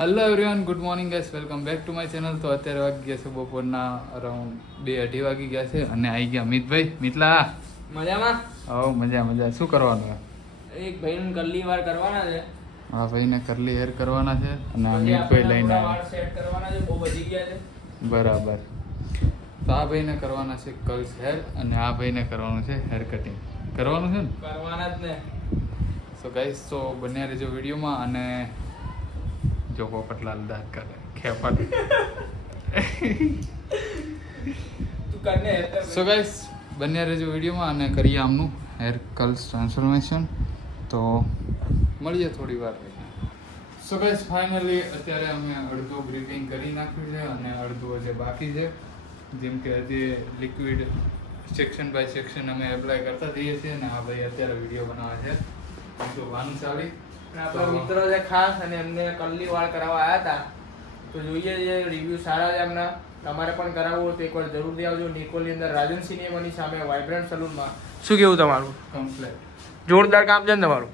Hello everyone, good morning guys, welcome back to my channel. તો અત્યારે વાગી ગયા છે બપોરના અરાઉન્ડ 2-2:30 વાગી ગયા છે અને આવી ગયા અમિતભાઈ. મિતલા મજામાં? હા, મજા. શું કરવાનું? એક ભાઈને કરલી વાર કરવાના છે. હા, ભાઈને કરલી હેર કરવાના છે અને અમિતભાઈ લઈને વાળ સેટ કરવાના છે, બહુ વધી ગયા છે. બરાબર. તો આ ભાઈને કરવાના છે કર્લ્સ હેર અને આ ભાઈને કરવાનું છે હેર કટિંગ. કરવાનું છે ને? કરવાના જ ને. સો ગાઈસ, તો બન્યા રહેજો વિડીયોમાં અને જો પોપટલાલ દાંત કરે ખેપટ. તું કરને સો ગાઈસ, બન્યા રહેજો વિડીયોમાં અને કરીએ આમનું હેર કર્લ્સ ટ્રાન્સફોર્મેશન. તો મળીએ થોડી વાર. સો ગાઈસ, ફાઇનલી અત્યારે અમે અડધું બ્રીફિંગ કરી નાખ્યું છે અને અડધું હજી બાકી છે. જેમ કે હજી લિક્વિડ સેક્શન બાય સેક્શન અમે એપ્લાય કરતા જઈએ છીએ અને આ ભાઈ અત્યારે વિડીયો બનાવે છે. તો ભાનુશાલી આપણા મિત્રો છે ખાસ અને એમને કરલી વાળ કરાવવા આવ્યા હતા. તો જોઈએ છે રિવ્યુ સારા છે એમના. તમારે પણ કરાવવું હોય તો એકવાર જરૂરથી આવજો. નિકોલની અંદર રાજન સિનેમાની સામે વાઇબ્રન્ટ સલૂનમાં. શું કેવું તમારું? કમ્પ્લેટ જોરદાર કામ છે ને તમારું?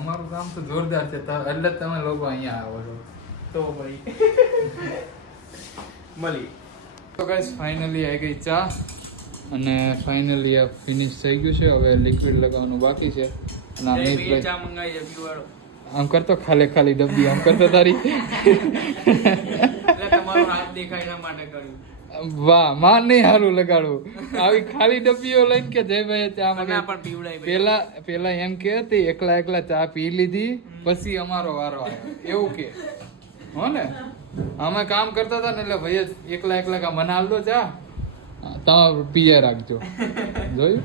અમારું કામ તો જોરદાર છે, એટલે જ તમે લોકો અહીંયા આવો છો. તો ભાઈ મળી. તો ગાઈસ, ફાઇનલી આવી ગઈ ચા અને ફાઇનલી આ ફિનિશ થઈ ગયું છે. હવે લિક્વિડ લગાવવાનું બાકી છે. અને અમિતભાઈ ચા મંગાવી છે પીવાળો. આમ કરતો ખાલી ડબ્બી આમ કરતો તારી. એટલે તમારો હાથ દેખાય એના માટે કર્યું. વાહ, માન નહીં હારું લગાડવું. આવી ખાલી ડબ્બીઓ લઈને કે જયભાઈ ચા મને પણ પીવડાવી. પેલા એમ કે તે એકલા ચા પી લીધી પછી અમારો વારો આવ્યો એવું કે હો ને. અમે કામ કરતા હતા ને એટલે ભાઈ એકલા કા મને હાલ દો ચા, તમે પીએ રાખજો. જોયું?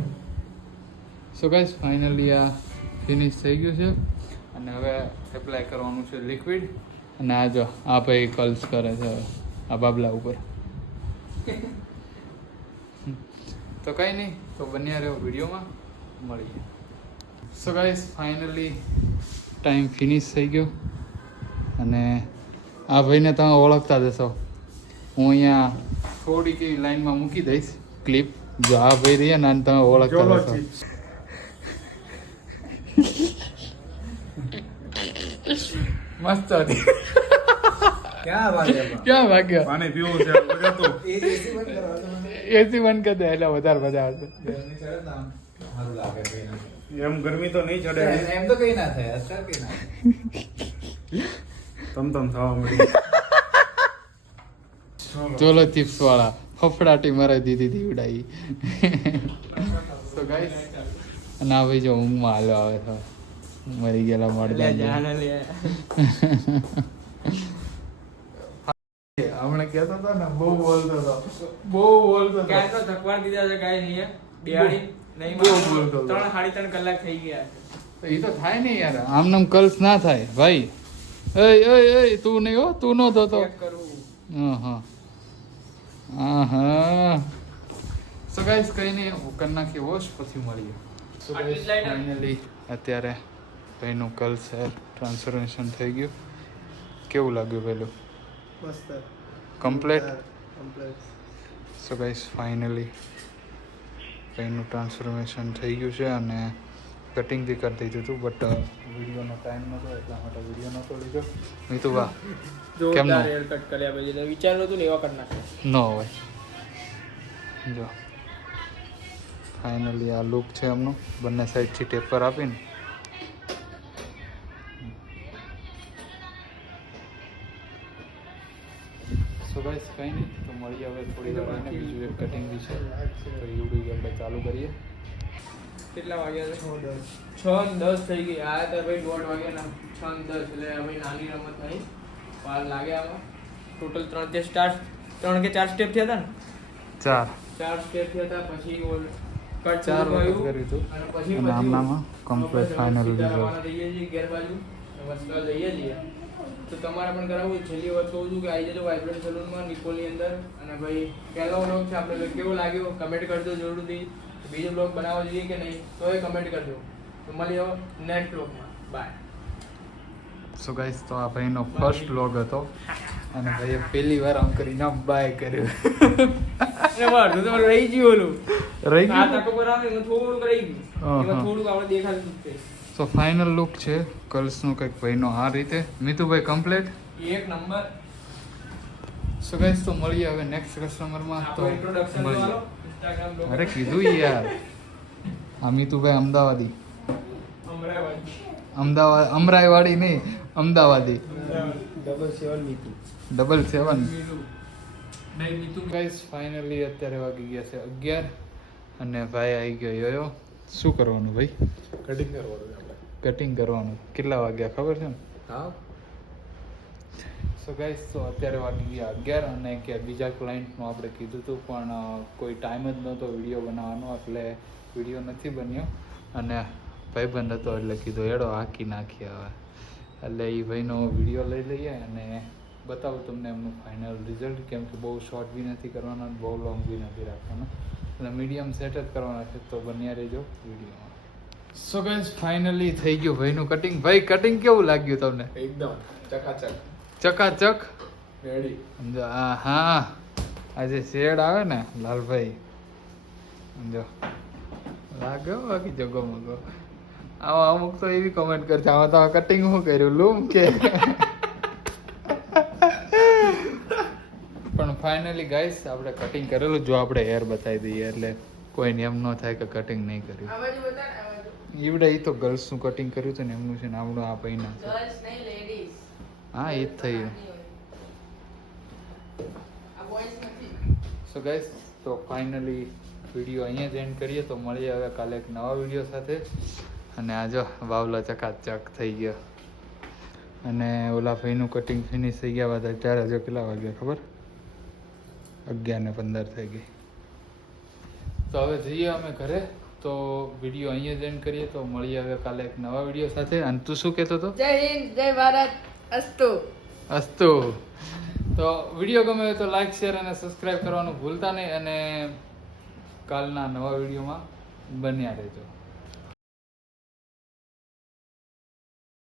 સો ગાઈસ, ફાઇનલી આ ફિનિશ થઈ ગયું છે અને હવે એપ્લાય કરવાનું છે લિક્વિડ. અને આ જો આ ભાઈ કર્લ્સ કરે છે આ બાબલા ઉપર. તો કંઈ નહીં, તો બન્યા રહ્યો વિડીયોમાં, મળીએ. So guys, finally time finish થઈ ગયો અને આ ભાઈને તમે ઓળખતા જશો. હું અહીંયા થોડીક એવી લાઈનમાં મૂકી દઈશ ક્લિપ. જો આ ભાઈ રહ્યા ને તમે ઓળખતા જશો. મસ્ત હતી. ક્યાં ભાગ્યા? પાણી પીવું છે લગાતો. એસી બંધ કરી દે એટલે વધારે મજા આવશે. સારું લાગે છે. એમ ગરમી તો નહીં ચડે. એમ તો કઈ ના થાય, અસર કઈ ના તમ થવા મળી. ચોલો ચિપ્સ વાળા ફફડાટી મરાઈ દીધી હતી ઉડાઈ. સો ગાઈસ, અને આ ભાઈ જો ઊંઘમાં હાલો આવે છે, મરી ગયેલા મળદા. હમણાં કહેતો હતો ને બહુ બોલતો હતો. ક્યાં તો થકવાડ દીધા છે કાંઈ નહીં. બિહાડી નહીં બહુ બોલતો હતો. 3-3.5 કલાક થઈ ગયા છે. એ તો થાય નહીં યાર, આમ કર્લ્સ ના થાય ભાઈ. એ તું નહીં હો, તું નો થતો. ચેક કરવું. હા. સો ગાઈસ, કઈ નહીં, કરી નાખીએ વોશ પછી મળીએ. સો ગાઈસ, ફાઇનલી અત્યારે ભાઈનું કર્લ્સ હેર ટ્રાન્સફોર્મેશન થઈ ગયું. કેવું લાગ્યું પહેલું? મસ્ત complete. Complete. So guys, finally ભાઈનું ટ્રાન્સફોર્મેશન થઈ ગયું છે અને કટિંગ બી કરી દીધું હતું, બટ વિડીયોનો ટાઈમ નહોતો એટલા માટે વિડીયો નહોતો લીધો. મિતુ વાહ, કેમનો? જોરદાર હેર કટ કર્યા પછી તો વિચાર્યું હતું ને એવા કરી નાખે. ન હોય. જો ફાઇનલી આ લુક છે એમનું, બંને સાઈડથી ટેપર આપીને. સો ગાઈસ, કંઈ નહીં, તો મળીએ હવે થોડી વાર રહીને. બીજું એક કટિંગ બી છે, તો યુટ્યુબ આપણે ચાલુ કરીએ. કેટલા વાગ્યા છે? 6:10 થઈ ગઈ. આયા હતા ભાઈ 1:30 વાગ્યાના. 6:10 એટલે હવે નાની રમત નહીં. વાર લાગ્યા આમાં. ટોટલ 3 કે 4 સ્ટેપ થયા હતા ને? 4 સ્ટેપ થયા હતા. પછી કટ 4 વખત કર્યું કર્યું હતું અને પછી અને આમનામાં કમ્પ્લીટ ફાઇનલ સીતારામવાળા રિઝલ્ટ. જઈએ છીએ ઘેર બાજુ. નમસ્કાર જઈએ છીએ. તો તમારે પણ કરાવવું. છેલ્લી વાત કહું છું કે આવી જજો વાઇબ્રન્ટ સલૂનમાં નિકોલની અંદર. અને ભાઈ પહેલો વ્લોગ છે આપણે, કેવો લાગ્યો કમેન્ટ કરજો જરૂરથી. બીજો બ્લોગ બનાવવો જોઈએ કે નહીં તો એ કમેન્ટ કરજો. તો મળીએ નેક્સ્ટ બ્લોગમાં. બાય. સો ગાઈસ, તો આ ભાઈનો ફર્સ્ટ વ્લોગ હતો અને ભાઈએ પહેલી વાર આમ કરીને આમ બાય કર્યું. રહી ગયું ઓલું રહી આ ગયું. તકો પર આવે એમાં થોડુંક રહી ગયું. હા, એમાં હા. થોડુંક આપણે દેખાતું જ છે. સો ફાઇનલ લુક છે કર્લ્સનું કંઈક ભાઈનો આ રીતે. મિતુભાઈ કમ્પ્લીટ. એક નંબર. સો ગાઈસ તો મળીએ હવે નેક્સ્ટ કસ્ટમરમાં તો આપણો introduction તો મળીએ. આલો. Instagram logo. અરે કીધું યાર અમિતુભાઈ અમદાવાદી અમરાવતી. અમરાઈવાડી નહીં અમદાવાદી અમરાવતી. 777 મીનુ. નહીં, મીતુ. ગાઈસ ફાઇનલી અત્યારે વાગી ગયા છે 11 અને ભાઈ આવી ગયો યો શું કરવાનું ભાઈ કટિંગ કરવાનું આપણે. કટિંગ કરવાનું કેટલા વાગ્યા ખબર છે ને હા સો ગાઈસ તો અત્યારે વાગી ગયા 11 અને કે બીજા ક્લાયન્ટનું આપણે કીધું હતું પણ કોઈ ટાઈમ જ નહોતો વિડીયો બનાવવાનો એટલે વિડીયો નથી બન્યો અને ભાઈબંધ હતો એટલે કીધું એડો હાંકી નાખીએ હવે એટલે એ ભાઈનો વિડીયો લઈ લઈએ અને બતાવું તમને એમનું ફાઇનલ રિઝલ્ટ કેમ કે બહુ શોર્ટ બી નથી કરવાનો અને બહુ લોંગ બી નથી રાખવાનો એટલે મીડિયમ સેટ જ કરવાના છે તો બન્યા રહેજો વિડીયોમાં સો ગાઈસ ફાઇનલી થઈ ગયું ભાઈનું કટિંગ ભાઈ કટિંગ કેવું લાગ્યું તમને એકદમ ચકાચક ચકાચક રેડી. સમજો હા આજે શેડ આવે ને લાલભાઈ સમજો લાગે હો બાકી જગો મગો આવા અમુક તો એવી કોમેન્ટ કરશે આમાં તો કટિંગ શું કર્યું લૂમ કે પણ ફાઇનલી ગાઈસ આપણે કટિંગ કરેલું જો આપણે હેર બતાવી દઈએ એટલે કોઈને એમ ન થાય કે કટિંગ નહીં કર્યું ઈવડે એ તો ગર્લ્સનું કટિંગ કર્યું હતું ને એમનું છે ને આપણું આ પૈના છે હા એ જ થઈ સો ગાઈસ તો ફાઇનલી વિડીયો અહીંયા જ એન્ડ કરીએ તો મળીએ હવે કાલે એક નવા વિડીયો સાથે અને આ જો વાવલા ચકાચક થઈ ગયા અને ઓલા ભાઈનું કટિંગ ફિનિશ થઈ ગયા બાદ અત્યારે જો કેટલા વાગ્યા ખબર 11:15 થઈ ગઈ તો હવે જઈએ અમે ઘરે તો વિડીયો અહીંયા જ એન્ડ કરીએ તો મળીએ હવે કાલે એક નવા વિડીયો સાથે અને તું શું કહેતો હતો જય હિન્દ જય ભારત અસ્તુ અસ્તુ તો વિડીયો ગમે હોય તો લાઈક શેર અને સબસ્ક્રાઈબ કરવાનું ભૂલતા નહીં અને કાલના નવા વિડીયોમાં બન્યા રહેજો